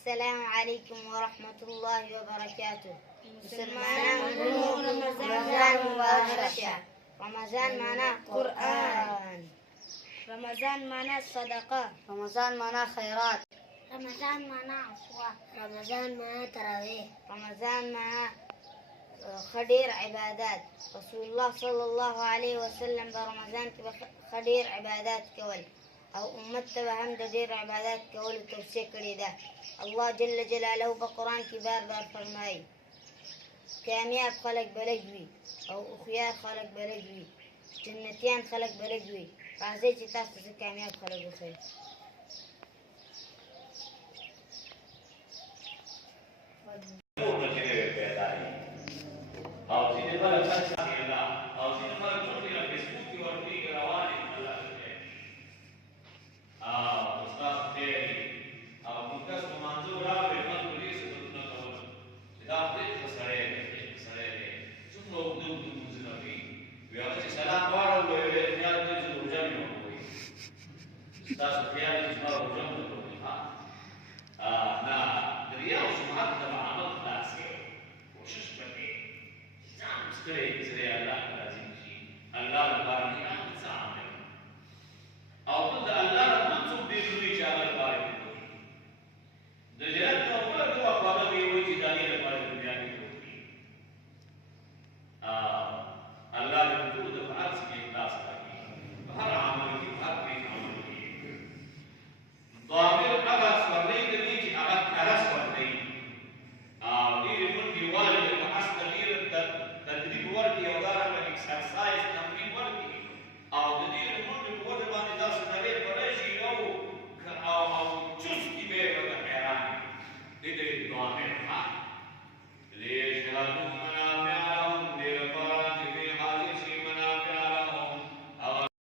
السلام عليكم ورحمة الله وبركاته. رمضان مبارك. رمضان معناه قرآن. رمضان معناه صدقة. رمضان معناه خيرات. رمضان معناه عفو. رمضان معناه تراويح. رمضان معناه خدير عبادات. رسول الله صلى الله عليه وسلم برمضان خدير عبادات كول او امت هم دير عبادات كول توسيع کړی ده. الله جل جلاله بقرآن کې بار بار فرمایي کامیاب خلق بلګ وي او خيار خلق بلګ وي، جنتیان خلق بلګ وي. راځي چې تاسو ته کامیاب خلق وښیو. Today